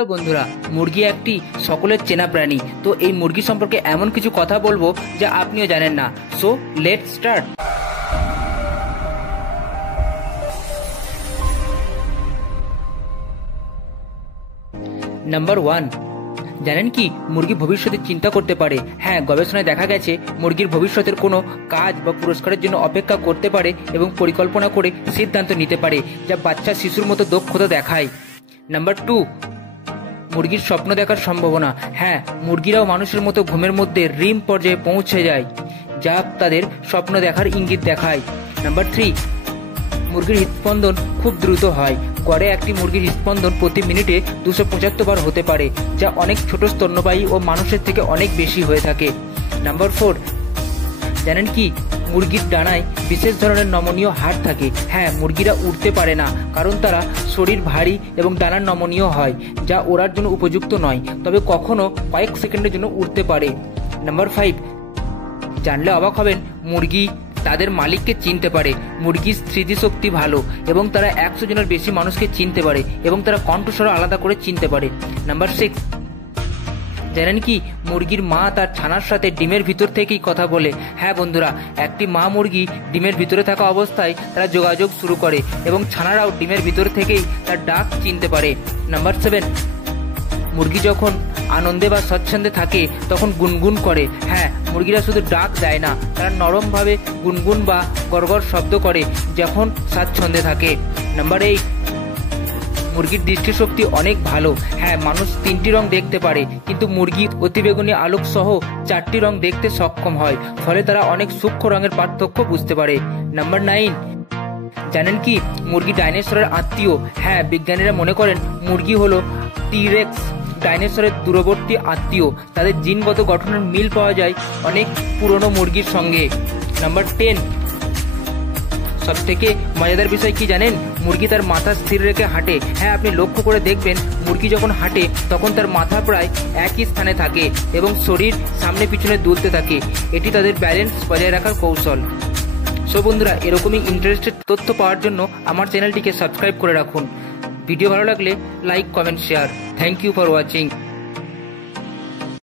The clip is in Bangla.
তো বন্ধুরা, মুরগি একটি সকলের চেনা প্রাণী। তো এই মুরগি সম্পর্কে এমন কিছু কথা বলবো যা আপনিও জানেন না। So let's start. নাম্বার 1, জানেন কি মুরগি ভবিষ্যতে চিন্তা করতে পারে? হ্যাঁ, গবেষণায় দেখা গেছে মুরগির ভবিষ্যতের কোনো কাজ বা পুরস্কারের জন্য অপেক্ষা করতে পারে এবং পরিকল্পনা করে সিদ্ধান্ত নিতে পারে, যা বাচ্চা শিশুর মতো দক্ষতা দেখায়। নাম্বার 2, মুরগির স্বপ্ন দেখার সম্ভাবনা। হ্যাঁ, মুরগিরাও মানুষের মতো ঘুমের মধ্যে রিম পর্যায়ে পৌঁছে যায়, যা তাদের স্বপ্ন দেখার ইঙ্গিত দেখায়। নাম্বার 3, মুরগির হৃদস্পন্দন খুব দ্রুত হয়। গড়ে একটি মুরগির হৃদস্পন্দন প্রতি মিনিটে 275 বার হতে পারে, যা অনেক ছোট স্তন্যপায়ী ও মানুষের থেকে অনেক বেশি হয়ে থাকে। নাম্বার 4, জানেন কি মুরগির ডানায় বিশেষ ধরনের নমনীয় হাড় থাকে। হ্যাঁ, মুরগিরা উড়তে পারে না কারণ তারা শরীর ভারী এবং ডানার নমনীয় হয়, যা ওড়ার জন্য উপযুক্ত নয়, তবে কখনো কয়েক সেকেন্ডের জন্য উড়তে পারে। নাম্বার 5, জানলে অবাক হবেন, মুরগি তাদের মালিককে চিনতে পারে। মুরগির স্মৃতিশক্তি ভালো এবং তারা 100 জনের বেশি মানুষকে চিনতে পারে এবং তারা কণ্ঠস্বর আলাদা করে চিনতে পারে। নাম্বার 6, জানেন কি মুরগির মা তার ছানার সাথে ডিমের ভিতর থেকেই কথা বলে? হ্যাঁ বন্ধুরা, একটি মা মুরগি ডিমের ভিতরে থাকা অবস্থায় তারা যোগাযোগ শুরু করে এবং ছানারাও ডিমের ভিতর থেকেই তার ডাক চিনতে পারে। নাম্বার 7, মুরগি যখন আনন্দে বা স্বচ্ছন্দে থাকে তখন গুনগুন করে। হ্যাঁ, মুরগিরা শুধু ডাক দেয় না, তারা নরমভাবে গুনগুন বা গড়গড় শব্দ করে যখন স্বাচ্ছন্দ্যে থাকে। নাম্বার 8, মুরগির দৃষ্টিশক্তি অনেক ভালো। হ্যাঁ, মানুষ 3টি রং দেখতে পারে, কিন্তু মুরগি অতিবেগুনি আলোক সহ 4টি রং দেখতে সক্ষম হয়, ফলে তারা অনেক সূক্ষ্ম রঙের পার্থক্য বুঝতে পারে। নাম্বার 9, জানেন কি মুরগি ডাইনোসরের আত্মীয়? হ্যাঁ, বিজ্ঞানীরা মনে করেন মুরগি হলো টি-রেক্স ডাইনোসরের দূরবর্তী আত্মীয়। তাদের জিনগত গঠনের মিল পাওয়া যায় অনেক পুরনো মুরগির সঙ্গে। নাম্বার 10, সবথেকে মজাদার বিষয় কি জানেন? মুরগি তার মাথা স্থির রেখে হাঁটে। হ্যাঁ, আপনি লক্ষ্য করে দেখবেন মুরগি যখন হাঁটে তখন তার মাথা প্রায় একই স্থানে থাকে এবং শরীর সামনে পিছনে দুলতে থাকে। এটি তাদের ব্যালেন্স বজায় রাখার কৌশল। সো বন্ধুরা, এরকমই ইন্টারেস্টেড তথ্য পাওয়ার জন্য আমার চ্যানেলটিকে সাবস্ক্রাইব করে রাখুন। ভিডিও ভালো লাগলে like, comment, share. Thank you for watching.